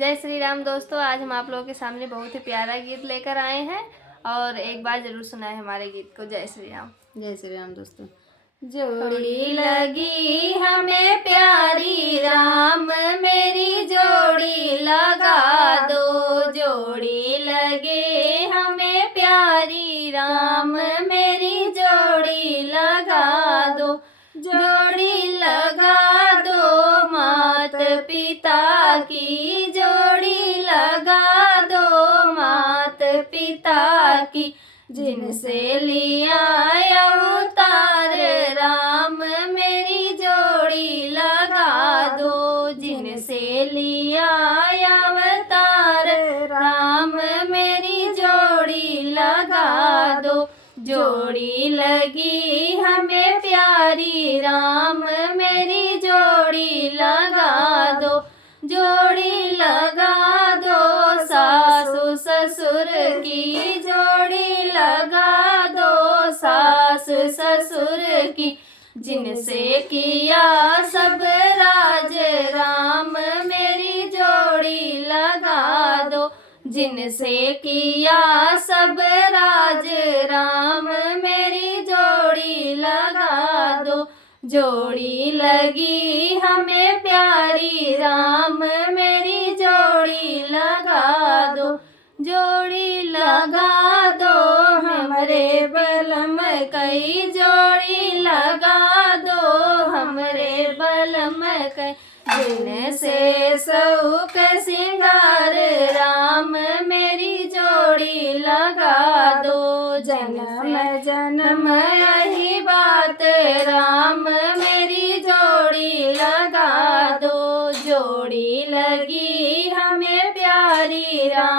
जय श्री राम दोस्तों। आज हम आप लोगों के सामने बहुत ही प्यारा गीत लेकर आए हैं और एक बार जरूर सुनाए हमारे गीत को। जय श्री राम। जय श्री राम दोस्तों। जोड़ी लगी हमें प्यारी राम मेरी जोड़ी लगा दो। जोड़ी लगे हमें प्यारी राम मेरी जोड़ी लगा दो। जोड़ी लगा दो मात पिता की जोड़ी लगा दो मात पिता की जिनसे लिया अवतार राम मेरी जोड़ी लगा दो। जिनसे लिया अवतार राम मेरी जोड़ी लगा दो। जोड़ी लगी हमें प्यारी राम मेरी जोड़ी लगा दो। जोड़ी लगा दो सासु ससुर की जोड़ी लगा दो सास ससुर की जिनसे किया सब राज राम मेरी जोड़ी लगा दो। जिनसे किया सब राज राम मेरी जोड़ी लगा दो। जोड़ी लगी हमें प्यारी राम मेरी जोड़ी लगा दो। जोड़ी लगा दो हमरे बलम कई जोड़ी लगा दो हमरे बलम कई जिनसे सौख सिंगार राम मेरी जोड़ी लगा दो। जन्म जन्म यही बात राम मेरी जोड़ी लगा दो। जोड़ी लगी हमें प्यारी राम